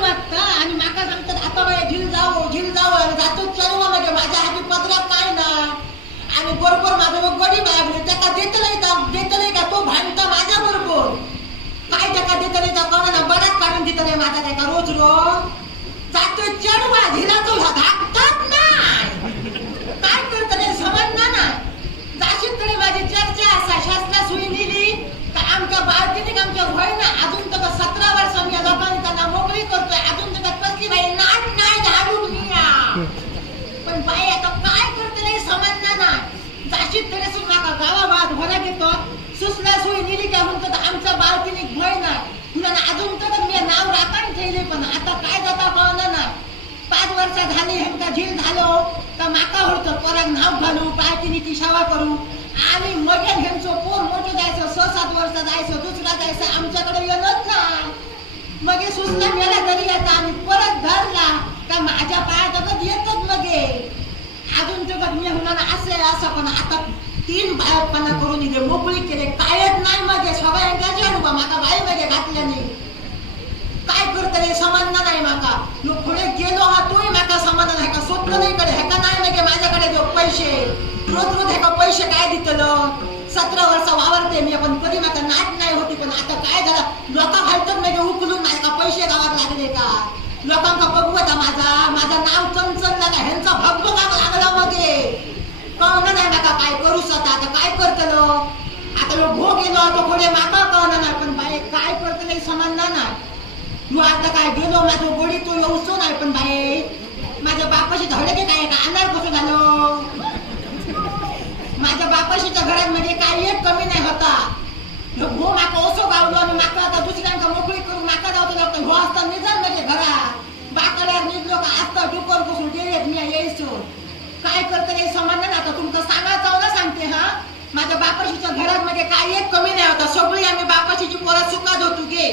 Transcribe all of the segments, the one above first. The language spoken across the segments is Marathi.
माझं नाव आणि माका सांगतात आता बाई झिल जाऊ झिल जाऊ. आणि जातो चलवा म्हणजे माझ्या हाती पदरात काय ना. आणि बरोबर माझा मग गडी बाबले त्याका देत नाही का? देत नाही का? तो भांडता माझ्या बरोबर. काय त्याका देत नाही का? कोणाला बराच काढून देत नाही माझा काय रोज रोज. जातो चढवा झिला तो धाकतात नाही. काय करत नाही? समजणार ना? जाशील तरी माझी चर्चा असा शासना सुई दिली का आमच्या बाळकीने आमच्या ना अजून तर सतरा वर्ष मी या लोकांनी त्यांना मोकळी करतोय अजून तर कसली बाई नाट नाही घालून या पण बाई आता काय करते नाही समजणार ना जाशील तरी सुद्धा माका गावाबाद भरा घेतो सुसला सुई दिली का म्हणतो तर आमच्या बाळकीने भय ना तुला अजून तर मी नाव राखण ठेवले पण आता काय जाता कळलं ना पाच वर्ष झाली ह्यांका झील झालो तर माका होतं परत नाव घालू पायतीने ती सेवा करू? आणि मगे ह्यांचं पोर मोठं जायचं? स सात वर्ष जायचं दुसरा जायचं आमच्याकडे येणच ना मगे सुचला मेला घरी येता आणि परत धरला का माझ्या पायात अगत येतच मगे. अजून जगत मी होणार असे असं पण आता तीन बायपणा करून दिले मोकळी केले. कायच नाही मगे. सगळ्यांच्या जाणू बा माका बाई मगे घातल्याने. काय करतले समजणार नाही मग लो पुढे गेलो हा तोही माका समजणार नाही का स्वप्न नाही कडे ह्याका नाही मागे माझ्याकडे देऊ पैसे रोज रोज एका पैसे काय दितलं? सतरा वर्ष वावरते मी पण कधी माझा नाच नाही होती. पण आता काय झालं? लोक घालतात म्हणजे उकलून नाही का पैसे गावात लागले का? लोकांका बघू आता माझा माझं नाव चमचमला का ह्यांचा भगलो का लागला मध्ये कळलं नाही माका काय करू आता आता काय करतलो? आता लोक भो गेलो तो पुढे माका कळलं नाही पण बाई काय करतले समजणार ना तू आता काय गेलो माझं गोडी तो येऊचो नाही पण बाई. माझ्या बापाशी धडके काय का अनार कसं झालो. माझ्या बापाशीच्या घरात म्हणजे काही एक कमी नाही होता. हो माका असो गावलो आणि माका आता दुसऱ्यांका मोकळी करून माका जावतो जातो हो असता निजाल म्हणजे घरा बाकड्यावर निघलो का असता डुकर बसून गेलेत मी यायचो. काय करते हे समजलं ना आता तुमचं सांगायचं ना सांगते हा? माझ्या बापाशीच्या घरात म्हणजे काही एक कमी नाही होता. सगळी आम्ही बापाशीची पोरं सुखात होतो गे.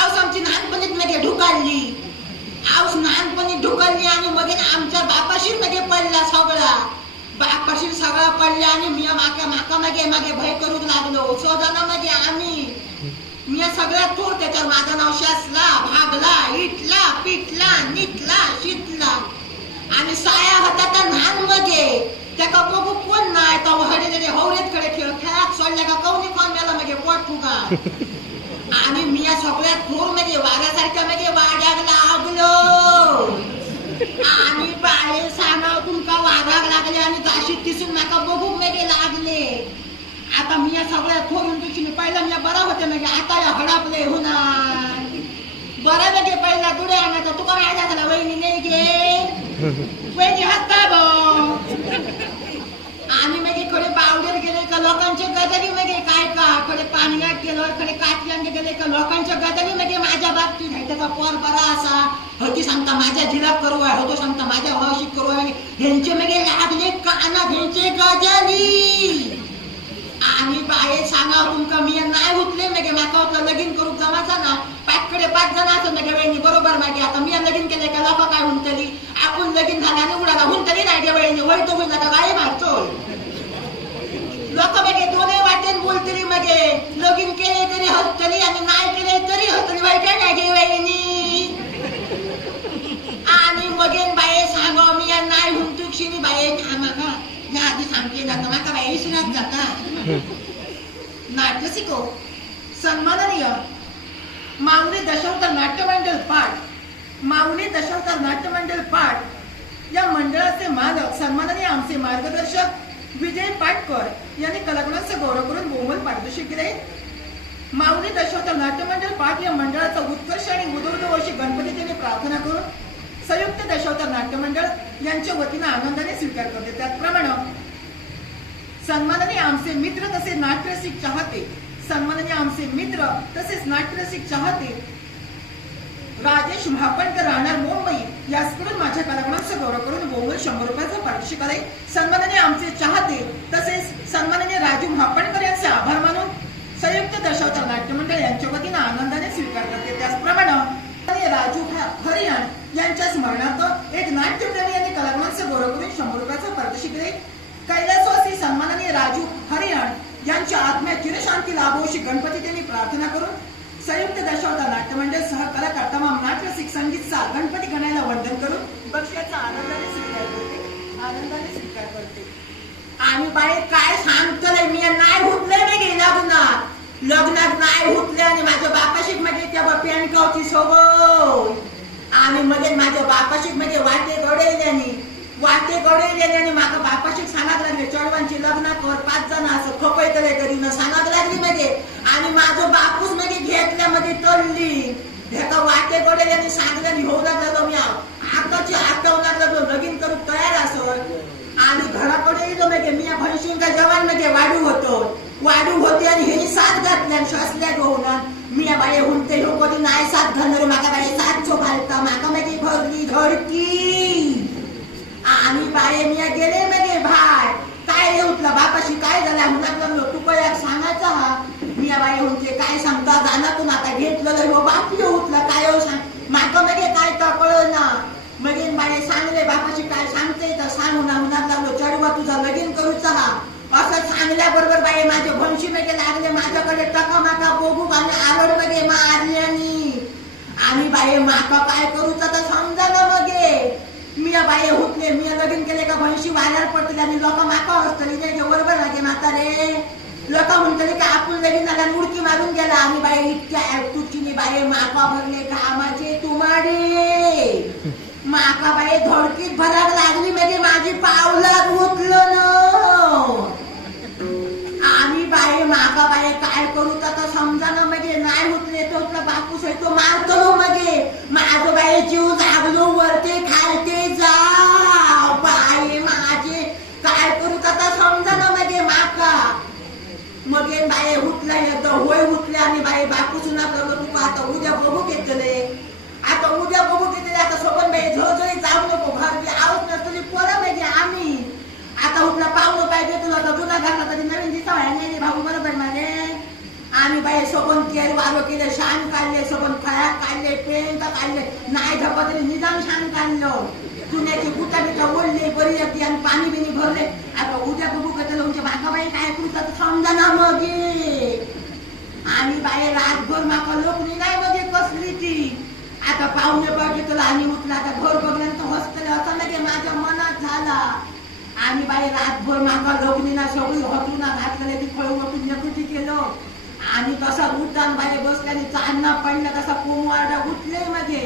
आऊस आमची लहानपणीत मध्ये म्हणजे ढुकालली आऊस लहानपणी ढुकालली आणि मग आमच्या बापाशी मध्ये पडला सगळा. बापाशी सगळा पडला आणि मी माका माका मागे मागे भय करूक लागलो. शोधना मध्ये आम्ही. मी सगळ्यात थोर त्याच्यावर. माझं नाव शासला भागला इटला पिटला निटला शितला आणि साया होता त्या न्हानमध्ये त्याका बघू कोण नाही? तर हडलेले हवरेत कडे खेळ खेळात सोडल्या का? कौनी कोण मेला म्हणजे? पोट फुगा. आणि मी सगळ्यात थोर म्हणजे वाऱ्यासारख्या म्हणजे वाड्याक लागलो. आणि बाळे सांगा तुमका वागाक लागले आणि जाशीत दिसून नका बघू मेगे लागले. आता मी या सगळ्या खोरून दिवशी पहिला मी बरा होते म्हणजे आता या हडापले होणार. बरं म्हणजे पहिला दुडे आणायचा. तुका काय झाला वहिनी नाही गे. वहिनी हत्ता काय आणि मग खडे बावडेर गेले का लोकांच्या गदरी मध्ये काय का? खडे पाण्यात गेलो खडे काटल्याने गेले का लोकांच्या गदरी मध्ये माझ्या बाबतीत? आहे त्याचा पोर बरा असा. हळदी सांगता माझ्या जिराब करू आहे होतो सांगता माझ्या वावशीत करू आहे. ह्यांचे मगे लागले काना ह्यांचे गजली. आणि बाहेर सांगा तुमका मी नाही हुतले मगे माका होतं लगीन करू जमाचा ना? पाचकडे पाच जण असं मगे वहिनी बरोबर मागे. आता मी लगीन केले का लोक काय हुंतली? आपण लगीन झाला आणि उडाला. हुंतली नाही गे वय तो होईल का? बाई मारतो लोक मगे दोन्ही वाटेन बोलतली मगे. लगीन केले तरी हसतली आणि नाही केले तरी हसतली. वाईट नाही गे वहिनी? मगेन बाये सांगा मी या नाही हुंतुक शिनी बाये थांबा का या आधी सांगते जाता माका बाई शिरात जाता नाट्य शिको सन्माननीय माऊली दशावतार नाट्यमंडळ पाठ माऊली दशावतार नाट्यमंडळ पाठ या मंडळाचे मालक सन्माननीय आमचे मार्गदर्शक विजय पाटकर यांनी कलागुणांचा गौरव करून बोमल पारितोषिक दिले माऊली दशावतार नाट्यमंडळ पाठ या मंडळाचा उत्कर्ष आणि उदोदो अशी गणपती त्यांनी प्रार्थना करून संयुक्त दशावतार नाट्यमंडळ यांच्या वतीनं आनंदाने स्वीकार करते. त्याचप्रमाणे सन्माननीय आमचे मित्र तसे नाट्यसिक चाहते सन्माननीय आमचे मित्र तसेच नाट्यसिक चाहते राजेश महापणकर राहणार मुंबई याचकडून माझ्या कार्यक्रमाचं गौरव करून बोंबल शंभर रुपयाचा पारितोषिक आहे सन्माननीय आमचे चाहते तसेच सन्माननीय राजू महापणकर यांचे आभार मानून संयुक्त दशावतार नाट्यमंडळ यांच्या वतीनं आनंदाने स्वीकार करते. त्याचप्रमाणे राजू हरियाण यांच्या स्मरणार्थ एक नाट्यप्रेमी आणि कलागुणांचा गौरव करून शंभर रुपयाचा पारितोषिक दिले कैलासवासी सन्माननीय राजू हरियाण यांच्या आत्म्या चिरशांती लाभोशी गणपती त्यांनी प्रार्थना करून संयुक्त दशावता नाट्यमंडळ सह कलाकार तमाम नाट्यसिक संगीत सा गणपती गणाला वंदन करून बक्षाचा आनंदाने स्वीकार करते. आनंदाने स्वीकार करते. आणि बाई काय सांगतलंय मी? नाही हुतलंय नाही गेला गुन्हा लग्नात नाही हुतले आणि माझ्या बापाशी म्हटले त्या पेंडकावची सोबत आणि मध्ये माझ्या बापाशी म्हणजे वाटे गडयल्यानी वाटे गडयल्यानी आणि माझ्या बापाशी लागले चेडवांची लग्न कर पाच जण असं खपयतले करीन सांगत लागली म्हणजे आणि माझं बापूस म्हणजे घेतल्यामध्ये तळली ह्याका वाटे गडयल्यानी सांगलं आणि होऊ लागलो मी आताची आठवणार लागलो लगीन करून तयार असं. आणि घराकडे येलो म्हणजे मी भैशिंका जवान म्हणजे वाढू होतो. वाढू होते आणि हे साथ घातल्या शासल्या शसल्या मी बाई हुंते हो कोणी नाही सात धनर माका बाई सात चो घालता माका मागे भरली धडकी. आणि बाई मी गेले म्हणजे भाय काय रे उठला बापाशी काय झाला? म्हणत लागलो तू काय सांगायचा. हा मी बाई हुंते काय सांगता जाणार आता घेतलं हो बाप यो उठला काय हो सांग? माका मागे काय तर कळ ना मगीन बाई सांगले बापाशी काय सांगते तर सांगू. ना उन्हात लागलो चढवा तुझा लगीन करूचा हा असं सांगल्या बरोबर बाई माझे भविष्यमध्ये लागले माझ्याकडे टका माका बोगू आणि आवडमध्ये मारल्यानी आणि बाई माका काय करूचा तर समजा ना मगे. मी बाई हुतले मी लगीन केले का भविष्य वाऱ्यावर पडतील आणि लोक माका असतली ते बरोबर लागे माता रे. लोक म्हणतले की आपण लगीन झाला मुडकी मारून गेला. आणि बाई इतक्या तुझी बाई माका भरले कामाचे तुमाडे. माका बाई धडकीत भराक लागली म्हणजे माझी पावलात उठलं ना बाई माका बाई काय करू? तर समजा ना म्हणजे नाही उठले तो बापूस आहे तो मारतो ना म्हणजे माझं बाई जीव जागलो वरते खालते जा बाई माझे काय करू? तर समजा ना म्हणजे माका. मग बाई उठला एकदा होय उठले आणि बाई बापू ना करलो तू आता उद्या बघू घेतले आता उद्या बघू घेतले आता सोबत बाई झळझळी जाऊ नको घर बी आवत नसतली पोरं म्हणजे आम्ही आता उठला पाहुणं पाहिजे तुला तर जुना घातला तरी नवीन दिसा नाही भाऊ बरोबर माझे आम्ही बाई सोबन केर वारो केले शान काढले सोबन खळ्या काढले पेंट काढले नाही धपा तरी निदान शान काढलं. चुन्याची कुटा बिटा ओढले बरी येते आणि पाणी बिनी भरले. आता उद्या बघू का त्याला तुमच्या बाई काय करू तर समजा ना मग ये. आणि बाई रातभर माका लोक नाही मग कसली ती. आता पाहुणे पाहिजे तुला आणि उठला आता घर बघल्यानंतर हसतले असं लगे माझ्या मनात झाला. आणि बाई रातभर माका लोकनीना सगळी हटून घातलेले ती फळ वटून नकुटी केलं. आणि तसा उठान बाई बसल्याने चांदणा पडलं तसा कोमवाडा उठले मध्ये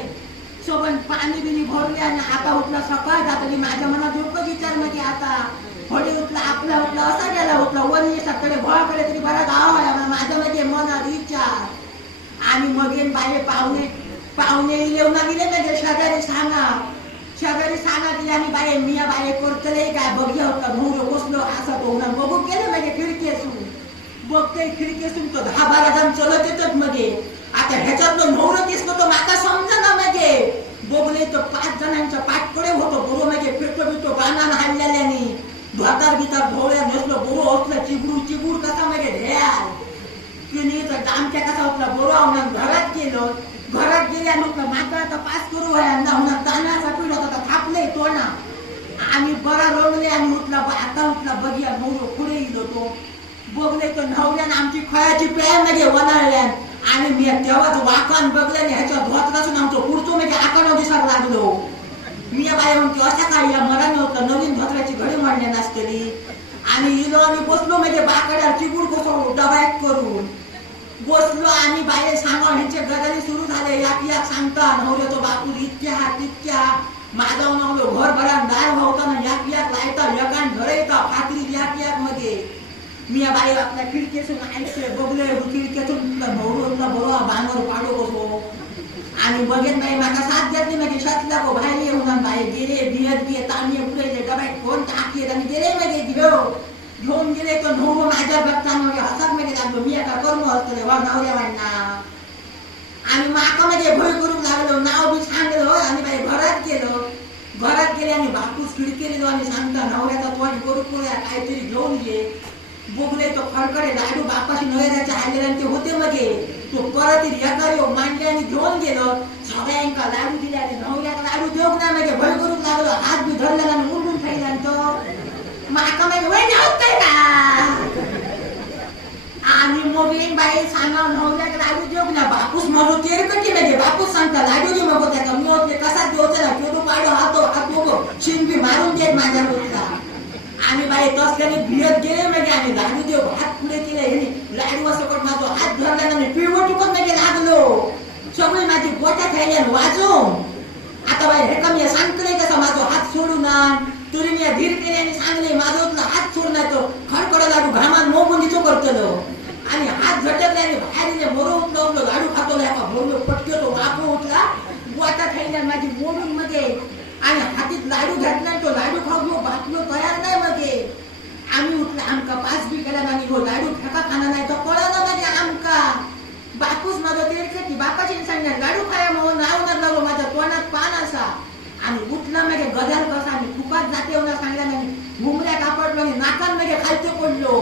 सोबत पाणी बिनी भरले आणि आता उठला सकाळ जातली माझ्या मनात झोपच विचारमध्ये आता? होडी उठला आपला उठला असा गेला उठला. वन सकडे भळकडे तरी बरा गाव आहे माझ्या मध्ये मनात विचार. आणि मग बाई पाहुणे पाहुणे येऊन गेले म्हणजे शेजारी सांगा. शेजारी सांगा की आणि बाई मिया बाई करतले काय? बघलं होतं मोर बसलो असं तो बघू गेले म्हणजे खिडकी असून बघते खिडकी असून तो दहा बारा जण चलत येतात मध्ये आता ह्याच्यातलं मोर दिसतो तो माका समजा ना म्हणजे बोगले तो पाच जणांच्या पाठकडे होतो बोरो म्हणजे फिरतो फिरतो बाणानं हाणलेल्यानी. भातार बितार भोवळ्या नसलो गुरु असलं चिबूड चिबूड कसा म्हणजे ढेल तिने तर आमच्या कसा होता बोरो म्हणून घरात गेलो घरात गेल्या म्हटलं माका तपास करू आहे होणार तानाचा पीड होता तर थापले तो ना आणि बरा रडले आणि उठला आता उठला बघिया मोर पुढे गेलो तो. बघले तो नवऱ्यानं आमची खळ्याची पॅनमध्ये वनाळल्यान आणि मी तेव्हाच वाकान बघल्याने ह्याच्या धोत्रासून आमचं पुढतो म्हणजे आकानो दिसायला लागलो. मी बाई म्हणते अशा काय या मराने होतं नवीन धोत्राची घडी मांडल्या नसतली? आणि इलो आम्ही बसलो म्हणजे बाकड्यावर चिकूड कसो बसलो आणि बाहेर सांगा ह्यांचे गदारी सुरू झाले. याक याक सांगता नवरे तो बापू इतक्या तितक्या माझा नवलो घर भरान दार भावताना याक याक लायता यकान घर येता खात्री याक याकमध्ये मी या बाई आपल्या खिडकीतून ऐकतोय बघले खिडकीतून भवरूला बरोवा बांगर पाडो कसो आणि बघेन बाई माझा साथ देत नाही म्हणजे शतला गो बाहेर येऊन बाई. गेले बियत बियत आम्ही पुढे डबाय कोण टाकीत आणि गेले म्हणजे घेऊ घेऊन गेले तो ढोंग माझ्या बघताना म्हणजे हसत मध्ये लागलो मी आता कर्म असतले वा नवऱ्या वाढना आणि माका मध्ये भय करू लागलो नाव बी सांगलो आणि बाई घरात गेलो. घरात गेले आणि बापूस खिडकी गेलो. आणि सांगता नवऱ्याचा तोंड करू करूया काहीतरी घेऊन घे. बुगले तो खडकडे लाडू बापाशी नवऱ्याच्या ते होते मध्ये तो परत एका मांडले आणि घेऊन गेलो. सगळ्यांका लाडू दिले आणि नवऱ्याला लाडू देऊ ना म्हणजे भय करू लागलो. हात बी धरला आणि उडून आणि तो माका म्हणजे वय नव्हते का? आणि मग पोरीन बाई सांगा नवल्याक लागू देऊ ना बापूस माझो तेरकटी म्हणजे बापूस सांगता लागू देऊ मग त्याचा मी होते कसा देऊचा ना फोटो पाडो हातो हात नको शिंपी मारून देत माझ्या मुलीला. आणि बाई तसल्याने भियत गेले म्हणजे आणि लागू देऊ हात पुढे केले हे लाडू असं कट माझो हात धरला ना मी पिळवट टुकत म्हणजे लागलो. सगळी माझी गोट्या खायल्यान वाजून आता बाई हे कमी सांगतो नाही कसं माझा हात सोडू ना तुरी मी धीर केले आणि सांगले माझा उतला हात सोड तो. खडखड लाडू घामान मोगून दिसो करतलो. आणि हात झटकला आणि बाहेर मोरो उठलो लाडू खातो का बोललो पटकतो तो उठला. वाटा खायला माझी मोडून मध्ये आणि हातीत लाडू घातला तो लाडू खाऊ बातलो तयार नाही मध्ये आम्ही उठला आमका पाच बी केला नाही. हो लाडू फेका खाना नाही तो कळलं नाही आमका. बापूस माझा तेरकटी बापाची सांगणार लाडू खाया म्हणून नाव न लागलो माझा आणि उठला म्हणजे गजाल कसा आणि फुकात जाते म्हणून सांगला नाही घुमऱ्या कापडलो आणि नाकान म्हणजे खालते पडलो.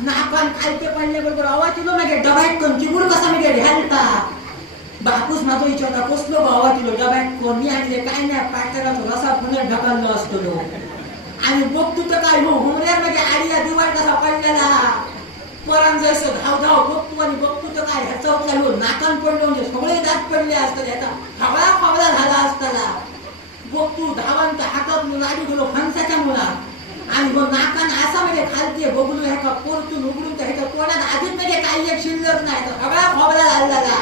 नाकान खालते पडले बरोबर आवाज येलो म्हणजे डबाईत कोण? चिबूड कसा म्हणजे घालता. बापूस माझा विचारता कसलो आवाज येलो डबाईत कोण? मी आणले काय नाही पाटराचो रसा पुन्हा ढकललो असतो आणि बघतो तर काय हो घुमऱ्या म्हणजे आडीला दिवाळ कसा पडलेला. परान जायचं धाव धाव बघतो आणि बघतो तर काय ह्याचा चालू नाकान पडलो म्हणजे सगळे दात पडले असतात ह्याचा फावळा फावळा झाला असताना. बघतो धावांचा हातात लाडू गेलो फणसाच्या मुलात आणि मग नाकान असा म्हणजे खालते बघलो ह्याचा पोरतून उघडून तर ह्याच्या तोंडात आधीच म्हणजे काही एक शिल्लक नाही. तर सगळा खोबरा झालेला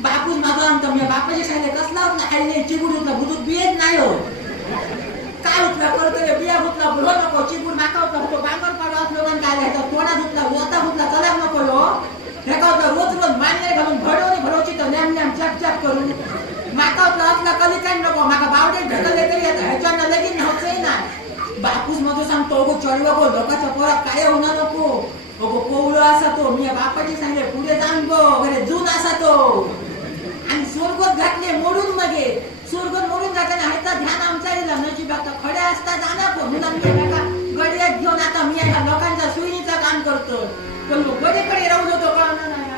बापूस माझा आमचा म्हणजे बापाच्या शाळेत कसला नाही खाल्ले चिबूड होता बुदूक बियेत नाही हो. काय उठला करतोय? बिया उठला भरो नको चिबूड माका होता होतो बांगर पाडो असलो पण काय ह्याचा तोंडा उठला ओता उठला चला नको हो. ह्याका होता? रोज रोज मांडले घालून भडवणे भरवची तर नॅम नॅम चॅप चॅप करून माका होता असला काय नको? माका बावडे ढकल येते येतं ह्याच्या लगीन नव्हते नाही बापूसमध्ये सांगतो अगो चढवा गो लोकांच्या पोरात काय होणार नको? अगो पोवळो असा तो मी बापाची सांगले पुढे जाऊन गो घरे जून असा तो. आणि स्वर्गोत घातले मोडून मगे. स्वर्गोत मोडून घातले ह्याचा ध्यान आमचा येईल नशीब आता खडे असता जाणार को म्हणून मी एका गड्यात घेऊन आता मी एका लोकांच्या सुईचं काम करतो पण गडेकडे राहू होतो कळणार नाही